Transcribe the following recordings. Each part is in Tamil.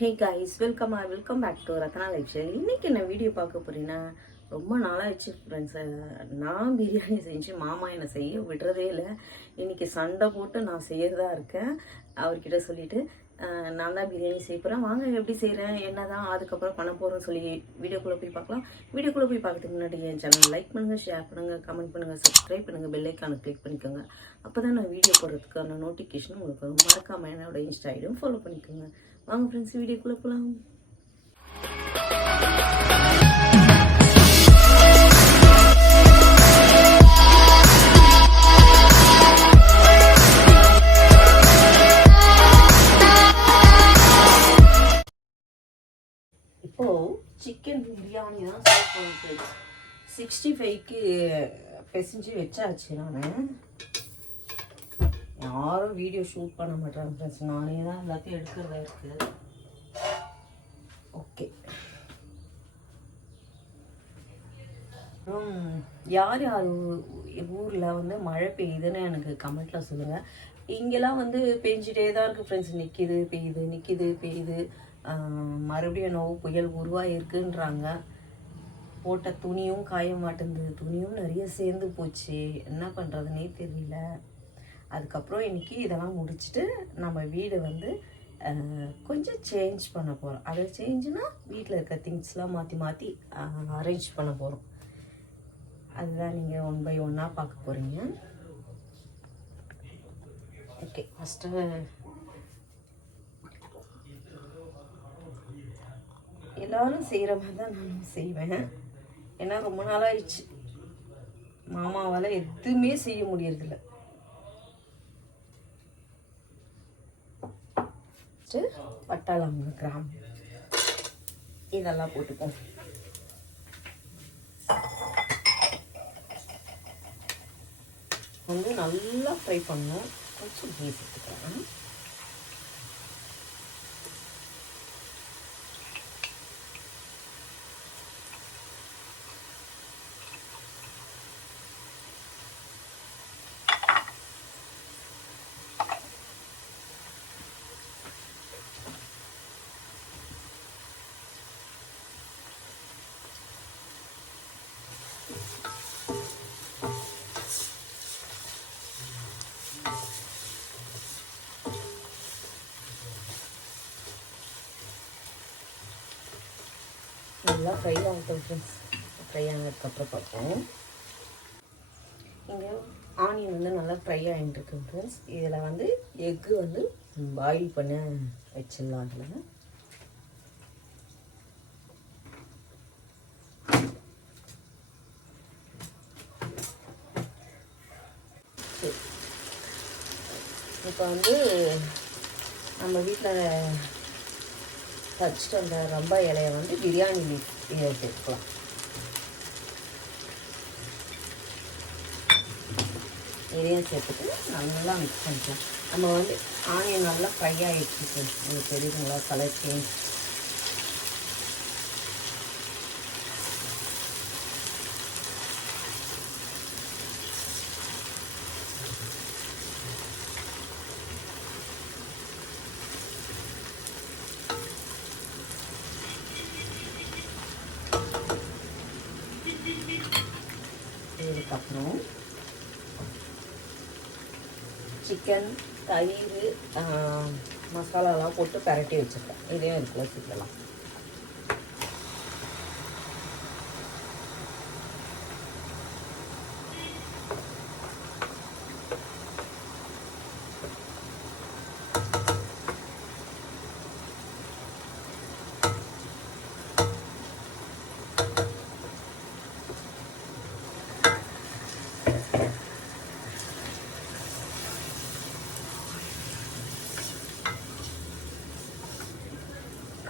Hey guys, welcome back to Ratna life style. இன்றைக்கி என்ன வீடியோ பார்க்க போகிறீங்கன்னா, ரொம்ப நாளாகிடுச்சு ஃப்ரெண்ட்ஸ். நான் பிரியாணி செஞ்சு மாமா என்னை செய்ய விடுறதே இல்லை. இன்றைக்கி சண்டை போட்டு நான் செய்யறதா இருக்கேன். அவர்கிட்ட சொல்லிவிட்டு நான் தான் பிரியாணி செய்ய போகிறேன், வாங்க எப்படி செய்கிறேன் என்ன தான் அதுக்கப்புறம் பண்ண போகிறேன்னு சொல்லி வீடியோக்குள்ளே போய் பார்க்கலாம். வீடியோக்குள்ளே போய் பார்க்கறதுக்கு முன்னாடி என் சேனல் லைக் பண்ணுங்கள், ஷேர் பண்ணுங்கள், கமெண்ட் பண்ணுங்கள், சப்ஸ்கிரைப் பண்ணுங்கள், பெல் ஐக்கானை கிளிக் பண்ணிக்கோங்க. அப்போ தான் நான் வீடியோ போடுறதுக்கான நோட்டிஃபிகேஷன் உங்களுக்கு வரும். மறக்காமல் என்னோட இன்ஸ்டா ஐடியும் ஃபாலோ பண்ணிக்கோங்க. வாங்க ஃப்ரெண்ட்ஸ், வீடியோக்குள்ளே போகலாம். இப்போது சிக்கன் பிரியாணி தான் சாப்பிட்டு 65க்கு பெசஞ்சு வச்சாச்சு. நான் யாரும் வீடியோ ஷூட் பண்ண மாட்டேன் ஃப்ரெண்ட்ஸ், நானே தான் எல்லாத்தையும் எடுக்கிறதா இருக்குது. ஓகே, யார் யார் ஊரில் வந்து மழை பெய்யுதுன்னு எனக்கு கமெண்ட்டில் சொல்லுங்கள். இங்கெல்லாம் வந்து பெஞ்சிட்டே தான் இருக்குது ஃப்ரெண்ட்ஸ். நிற்கிது பெய்யுது. மறுபடியும் நோவு புயல் உருவாகிருக்குன்றாங்க. போட்ட துணியும் காய மாட்டேங்குது, துணியும் நிறைய சேர்ந்து போச்சு, என்ன பண்ணுறதுனே தெரியல. அதுக்கப்புறம் இன்றைக்கி இதெல்லாம் முடிச்சுட்டு நம்ம வீடு வந்து கொஞ்சம் சேஞ்ச் பண்ண போகிறோம். அதை சேஞ்சுனா வீட்டில் இருக்க திங்ஸ்லாம் மாற்றி அரேஞ்ச் பண்ண போகிறோம். அதுதான் நீங்கள் 1 by 1 பார்க்க போகிறீங்க. ஓகே, ஃபஸ்ட்டு எல்லோரும் செய்கிற மாதிரி தான் நான் செய்வேன். ஏன்னா ரொம்ப நாளாகிடுச்சு, மாமாவால் எதுவுமே செய்ய முடியறதில்ல. பட்டை, லவங்கம், கிராம்பு இதெல்லாம் போட்டுப்போம். வந்து நல்லா ஃப்ரை பண்ணணும். கொஞ்சம் கீ சேர்த்துக்கலாம். நல்லா ஃப்ரை ஆகட்டும் ஃப்ரெண்ட்ஸ். ஃப்ரை ஆனதுக்கப்புறம் பார்ப்போம். இங்கே ஆனியன் வந்து நல்லா ஃப்ரை ஆகிட்டுருக்கு ஃப்ரெண்ட்ஸ். இதில் வந்து எக்கு வந்து பாயில் பண்ண வச்சிடலாம். அதில் இப்போ வந்து நம்ம வீட்டில் பறிச்சிட்டு அந்த ரம்பா இலையை வந்து பிரியாணி லீஃப் இதை சேர்த்துக்கலாம். இதையும் சேர்த்துட்டு நல்லா மிக்ஸ் பண்ணிக்கலாம். நம்ம வந்து ஆனியன் நல்லா ஃப்ரை ஆகிடுச்சு சார், உங்களுக்கு தெரியுதுங்களா, கலர் சேஞ்ச். இதுக்கப்புறம் சிக்கன், தயிர், மசாலாலாம் போட்டு பரட்டி வச்சுருக்கேன். இதையும் இதுக்குள்ள சேர்க்கலாம்.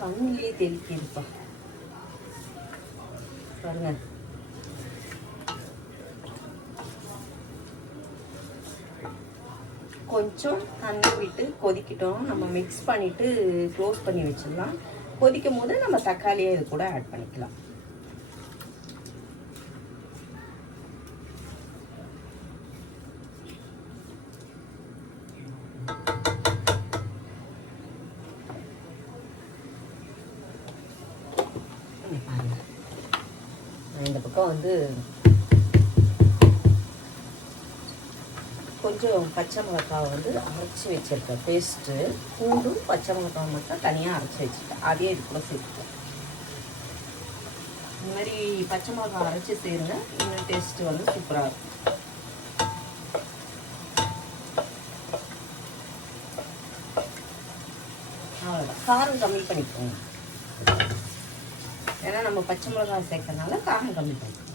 கண்ணிலே தெளிக்கிருப்பா பாருங்க. கொஞ்சம் தண்ணி விட்டு கொதிக்கிட்டோம். நம்ம மிக்ஸ் பண்ணிவிட்டு க்ளோஸ் பண்ணி வச்சிடலாம். கொதிக்கும் போது நம்ம தக்காளியை இது கூட ஆட் பண்ணிக்கலாம். பக்கம் வந்து கொஞ்சம் பச்சை மிளகாவை வந்து அரைச்சி வச்சுருக்கேன் பேஸ்ட்டு. பூண்டும் பச்சை மிளகாவை மட்டும் தனியாக அரைச்சி வச்சுருக்கேன். அதே இது கூட சேர்த்துக்கேன். இந்த மாதிரி பச்சை மிளகாய் அரைச்சி சேருங்க, இன்னும் டேஸ்ட்டு வந்து சூப்பராக இருக்கும். அவ்வளோதான். காரம் கம்மி பண்ணிக்கோங்க, ஏன்னா நம்ம பச்சை மிளகாய் சேர்க்கறதுனால காரம் கம்மி பண்ணிக்கோங்க.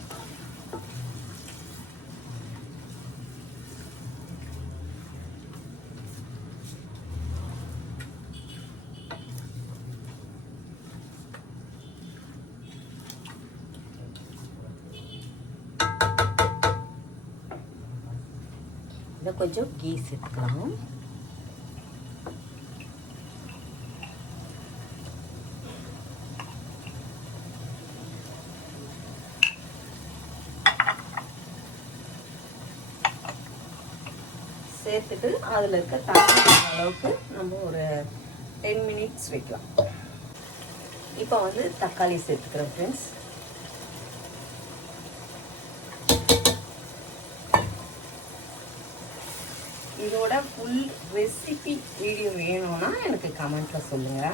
இதை கொஞ்சம் கீ சேர்த்துக்கலாம். சேர்த்துட்டு அதில் இருக்க தண்ணி அளவுக்கு நம்ம ஒரு 10 மினிட்ஸ் வைக்கலாம். இப்போ வந்து தக்காளி சேர்த்துக்கிறேன் ஃப்ரெண்ட்ஸ். இதோட ஃபுல் ரெசிபி வீடியோ வேணும்னா எனக்கு கமெண்ட்ல சொல்லுங்க.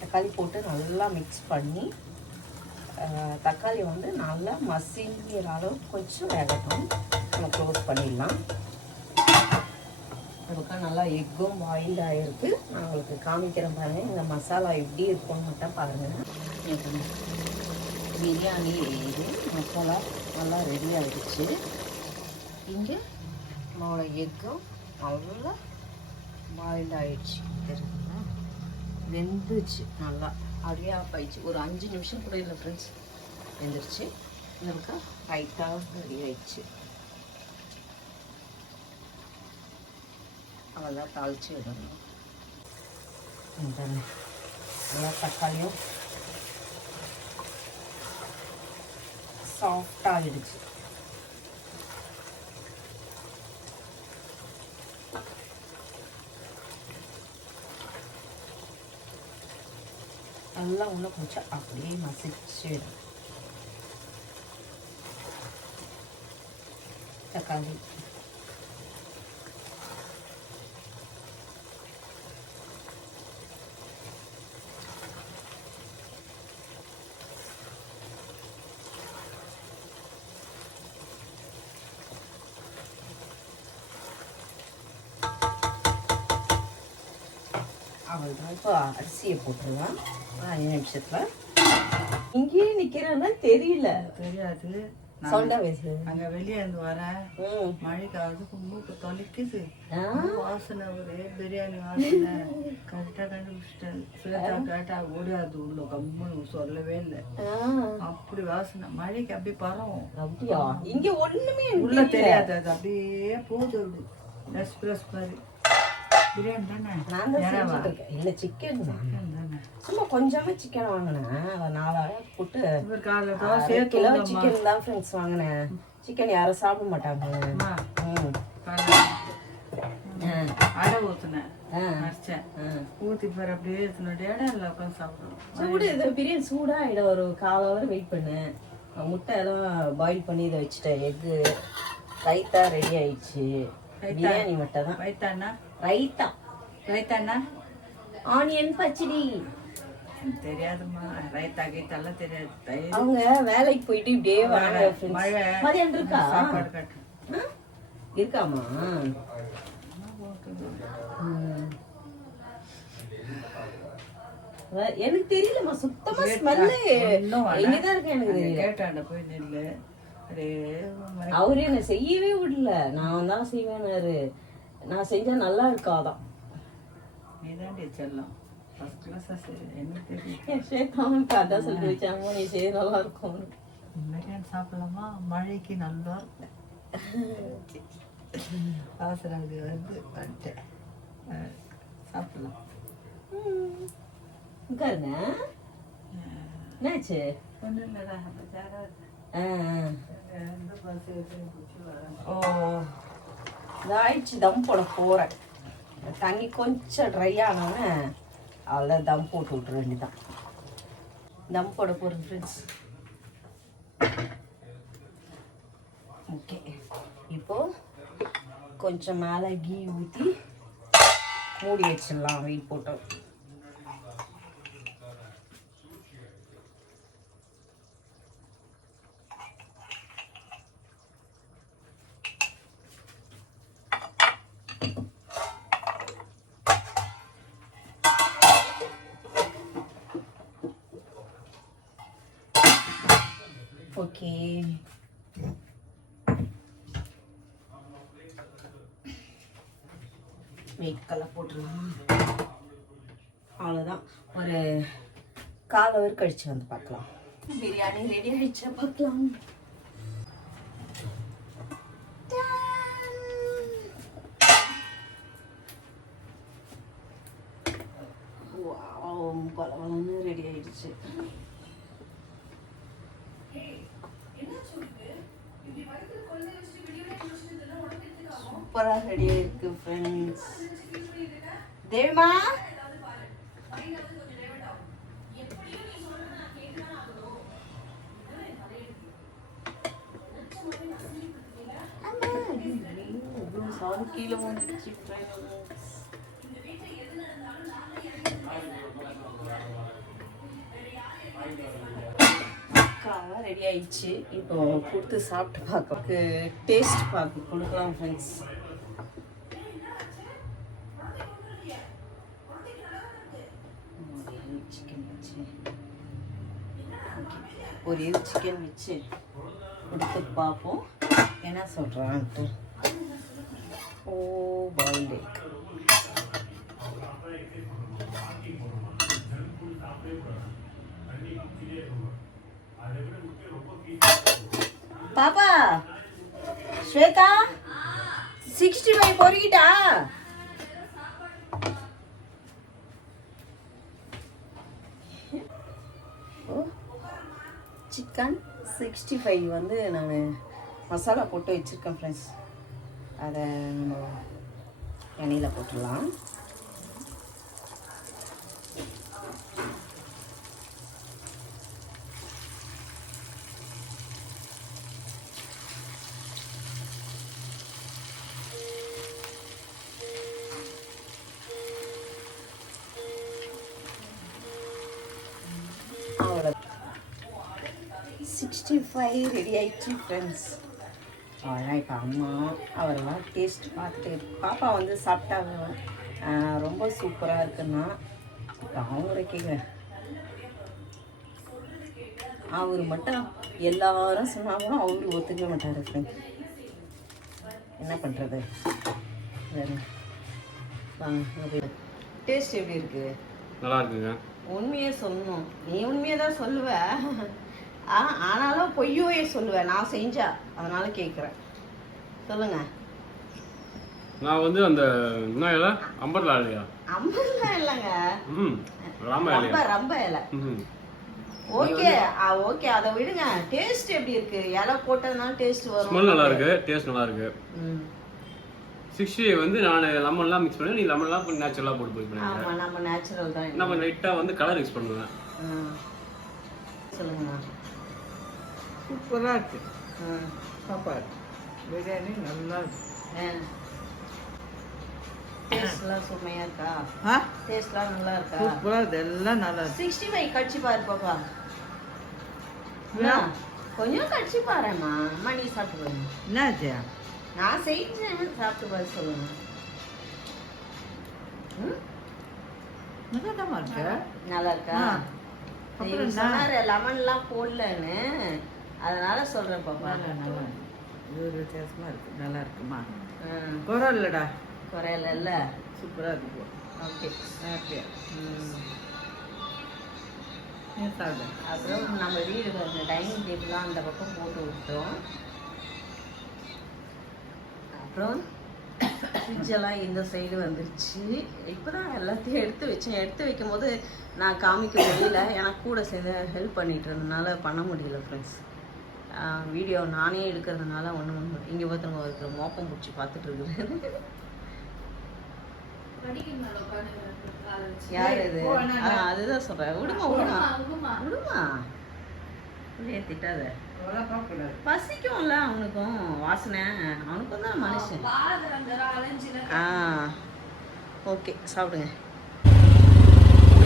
தக்காளி போட்டு நல்லா மிக்ஸ் பண்ணி தக்காளி வந்து நல்லா மசிங்கிற அளவு கொஞ்சம் வேகட்டும். நம்ம க்ளோஸ் பண்ணிடலாம். அதுக்காக நல்லா எக்கும் பாயில் ஆகிருக்கு. நான் உங்களுக்கு காமிக்கிறேன் பாருங்கள். இந்த மசாலா எப்படி இருக்கும்னு மட்டும் பாருங்கள். பிரியாணி இது மசாலா நல்லா ரெடி ஆகிடுச்சு. இங்கே நம்மளோட எக்கும் நல்லா பாயில் ஆகிடுச்சு. தெரியுதுங்களா? வெந்துச்சு நல்லா, அப்படியே ஆஃப் ஆயிடுச்சு. ஒரு 5 நிமிஷம் கூட இல்லை ஃப்ரெண்ட்ஸ், வெந்துருச்சு. நமக்கு ரைட்டாக ரெடி ஆயிடுச்சு. அதெல்லாம் தாளித்து விடணும். நல்லா தக்காளியும் சாஃப்டாகிடுச்சு. நல்லா இன்னும் கொஞ்சம் அப்படியே மசிச்சு தக்காளி அவ்வளோதான். இப்போ அரிசியை போட்டுடலாம். 5 நிமிஷத்தில். இங்கேயே நிற்கிறேன்னா தெரியல. தெரியாது. சவுண்டா பேசு. அங்கே வெளியே இருந்து வரேன், மழைக்கு அதுக்கு மூக்கு தொலைக்குது. வாசனை ஒரே பிரியாணி வாசனை. கரெக்டாக கண்டுபிடிச்சிட்டேன். சேத்தா கேட்டா ஓடியாது, உள்ள கம்முன்னு சொல்லவே இல்லை. அப்படி வாசனை மழைக்கு அப்படியே பரவும். அப்படியா? இங்க ஒண்ணுமே உள்ள தெரியாது. அது அப்படியே போகுது. எக்ஸ்பிரஸ் மாதிரி பிரியாணி தானே. நான் தான் செஞ்சுட்டு இருக்கேன். இல்லை, சிக்கன் தானே. சும்மா கொஞ்சமாக சிக்கன் வாங்கினேன். 4000 போட்டு 1 கிலோ சிக்கன் தான் ஃப்ரெண்ட்ஸ் வாங்கினேன். சிக்கன் யாரும் சாப்பிட மாட்டாங்க. அடை ஊற்றுனேன், அரைச்சேன், ஊற்றி பாரு அப்படியே இடம் இல்லை உட்காந்து சாப்பிடுவோம். சூடு இது பிரியாணி சூடாகிடும். ஒரு 1/4 hour வெயிட் பண்ணு. முட்டை எல்லாம் பாயில் பண்ணி இதை வச்சுட்டேன். எக்கு ரைத்தா ரெடி ஆயிடுச்சு. பிரியாணி மட்டும் தான். ரைத்தாண்ணா? ரைத்தா. ரைத்தாண்ணா ஆனியன் பச்சடி தெரியாதுமா. ரைத்தா கீத்தெல்லாம் தெரியாது. அவங்க வேலைக்கு போயிட்டு இப்படியே வராங்க. மதியானம் இருக்கா? சாப்பாடு கட்டு இருக்காமா? எனக்கு தெரியலமா, சுத்தமா ஸ்மெல்லு இங்கதான் இருக்கு. எனக்கு தெரியல. கேட்டாண்ட போய் நெல்லு. அவரு என்ன செய்யவே விடல. நான் தான் செய்வேனாரு. நான் செஞ்சா நல்லா இருக்காதான். நீதாண்டி செல்லம். அதான் சொல்லி வச்சாங்க, நீ செய்ய நல்லா இருக்கும். சாப்பிடலாமா? மழைக்கு நல்லா இருக்கும். அவசரம் வந்து வந்துட்டேன். சாப்பிடலாம். உட்காருங்க. என்னாச்சு? ஒன்றும் இல்லைடா. ஓ இதாகிடுச்சு, தம் போட போகிறேன். தண்ணி கொஞ்சம் ட்ரை ஆனோன்னே அவ்வளோ தம் போட்டு விட்ற வேண்டியதான். தம் போட போகிறேன் ஃப்ரெண்ட்ஸ். ஓகே, இப்போது கொஞ்சம் மேலே கீ ஊற்றி மூடி வச்சிடலாம் வெயிட் போட்டு. ஓகே, வெயிட் கலர் போட்டுருலாம். அவ்வளோதான், ஒரு 1/4 hour கழிச்சு வந்து பார்க்கலாம். பிரியாணி ரெடி ஆயிடுச்சா பார்க்கலாம். பலவலன்னு ரெடி ஆயிடுச்சு. சூப்பராக ரெடி ஆயிருக்கு ஃப்ரெண்ட்ஸ். தேவிமா, கீழே வந்துச்சு ஃப்ரெண்ட்ஸ். ரெடி ஆயிடுச்சு. இப்போ கொடுத்து சாப்பிட்டு பார்க்க, டேஸ்ட் பார்க்க கொடுக்கலாம் ஃப்ரெண்ட்ஸ். சிக்கன் வச்சு ஒரே சிக்கன் வச்சு கொடுத்து பார்ப்போம் என்ன சொல்கிறான்ட்டு. ஓ, பாயில்டு பாப்பா. ஸ்வேதா, 65 பொறிக்கிட்டா? சிக்கன் 65 வந்து நான் மசாலா போட்டு வச்சுருக்கேன் ஃப்ரெண்ட்ஸ். அதை நம்ம எண்ணெயில் போட்டுடலாம். அவ்வளோ 65 ரெடி ஆயிடுச்சு ஃப்ரெண்ட்ஸ். அவ்வளோதான். இப்போ அம்மா அவரெல்லாம் டேஸ்ட் பார்த்துட்டு, பாப்பா வந்து சாப்பிட்டாங்க, ரொம்ப சூப்பராக இருக்குன்னா. இப்போ அவங்கள கேட்குறேன். அவர் மட்டும் எல்லாரும் சொன்னாலும் அவரு ஒத்துக்க மாட்டார் ஃப்ரெண்ட்ஸ். என்ன பண்ணுறது? டேஸ்ட் எப்படி இருக்கு? நல்லா இருக்குங்க. உண்மையே சொல்லணும், நீ உண்மையை தான் சொல்லுவ. ஆனாலும் பொய்யோயே சொல்லுவேன் நான் செஞ்சா, அதனால கேட்குறேன். சொல்லுங்க. நான் வந்து அந்த என்ன இலை, அம்பர்லா இலையா? அம்பர்லா இல்லைங்க, ரொம்ப இலை. ஓகே ஓகே, அதை விடுங்க. டேஸ்ட் எப்படி இருக்கு? இலை போட்டதுனால டேஸ்ட் வரும். ஸ்மெல் நல்லா இருக்கு, டேஸ்ட் நல்லா இருக்கு. 60 வந்து நான் லெமன்லாம் மிக்ஸ் பண்ணி, நீ லெமன்லாம் கொஞ்சம் நேச்சுரலாக போட்டு போய் பண்ணுங்க. ஆமா, நம்ம நேச்சுரல் தான். நம்ம லைட்டாக வந்து கலர் மிக்ஸ் பண்ணுவேன். சொல்லுங்க. சூப்பராக இருக்கு சாப்பாடு. பிரியாணி நல்லா இருக்கு. டேஸ்ட்லாம் செம்மையா இருக்கா? டேஸ்ட்லாம் நல்லா இருக்கா? சூப்பராக இருக்கு, எல்லாம் நல்லா இருக்கு. 65 கடிச்சு பாரு பாப்பா. கொஞ்சம் கடிச்சு பாருமா. அம்மா நீ சாப்பிட்டு பாருங்க. என்னாச்சு? நான் செஞ்சேன், சாப்பிட்டு பாரு. சொல்லுங்க. நல்லா இருக்கு. நல்லா இருக்கா? சொன்னாரு லெமன்லாம் போடலன்னு, அதனால சொல்றேன் பாப்பா. நல்லா இது வித்தியாசமா இருக்கு, நல்லா இருக்குமா? குறையில்லடா. குறையில. சூப்பராக இருக்கு. ஓகே, ஹாப்பியா. அப்புறம் நம்ம வீடு அந்த டைனிங் டேபிள்லாம் அந்த பக்கம் போட்டு விட்டோம். அப்புறம் ஃப்ரிட்ஜெல்லாம் இந்த சைடு வந்துருச்சு. இப்போ தான் எல்லாத்தையும் எடுத்து வச்சேன். எடுத்து வைக்கும் போது நான் காமிக்க முடியல, எனக்கு கூட சேர்ந்து ஹெல்ப் பண்ணிட்டு இருந்தனால பண்ண முடியல ஃப்ரெண்ட்ஸ். வீடியோ நானே எடுக்கிறதுனால ஒன்றும் இங்கே ஒருத்தவங்க ஒருத்தர் மோப்பம் பிடிச்சி பார்த்துட்டு இருக்கிறேன். யார் இது? அதுதான் சொல்கிறேன். விடுமா ஏன் திட்டாத. பசிக்கும்ல அவனுக்கும், வாசனை அவனுக்கும் தான் மனுஷன். ஓகே சாப்பிடுங்க.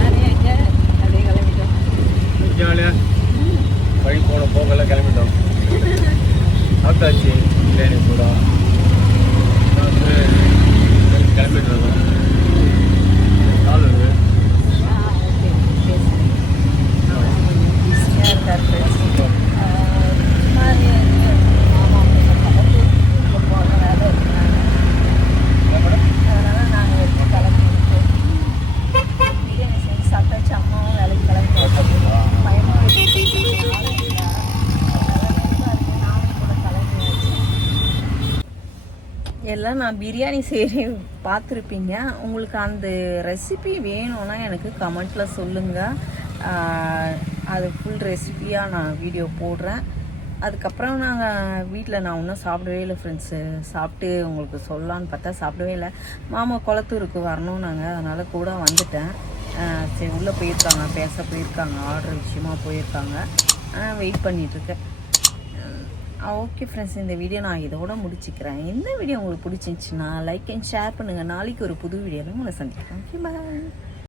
அப்படியே கிளம்பிட்டோம். ஜாலியாக வழி போகல கிளம்பிட்டோம். சாப்பிட்டாச்சு பிரியாணி கூட கிளம்பிட்டு இருக்கோம். கால் வருது. எல்லாம் நான் பிரியாணி செய்ய பார்த்துருப்பீங்க. உங்களுக்கு அந்த ரெசிபி வேணும்னா எனக்கு கமெண்ட்டில் சொல்லுங்கள். அது ஃபுல் ரெசிபியாக நான் வீடியோ போடுறேன். அதுக்கப்புறம் நாங்கள் வீட்டில் நான் இன்னும் சாப்பிடவே இல்லை ஃப்ரெண்ட்ஸு. சாப்பிட்டு உங்களுக்கு சொல்லலான்னு பார்த்தா சாப்பிடவே இல்லை. மாமா குளத்தூருக்கு வரணும் நாங்கள், அதனால் கூட வந்துட்டேன். சரி உள்ளே போயிருக்காங்க, பேச போயிருக்காங்க, ஆர்டர் விஷயமா போயிருக்காங்க. வெயிட் பண்ணிகிட்ருக்கேன். ஓகே ஃப்ரெண்ட்ஸ், இந்த வீடியோ நான் இதோட முடிச்சுக்கிறேன். இந்த வீடியோ உங்களுக்கு பிடிச்சிருந்துச்சுன்னா லைக் அண்ட் ஷேர் பண்ணுங்கள். நாளைக்கு ஒரு புது வீடியோவில் உங்களை சந்திக்கிறேன். Okay bye.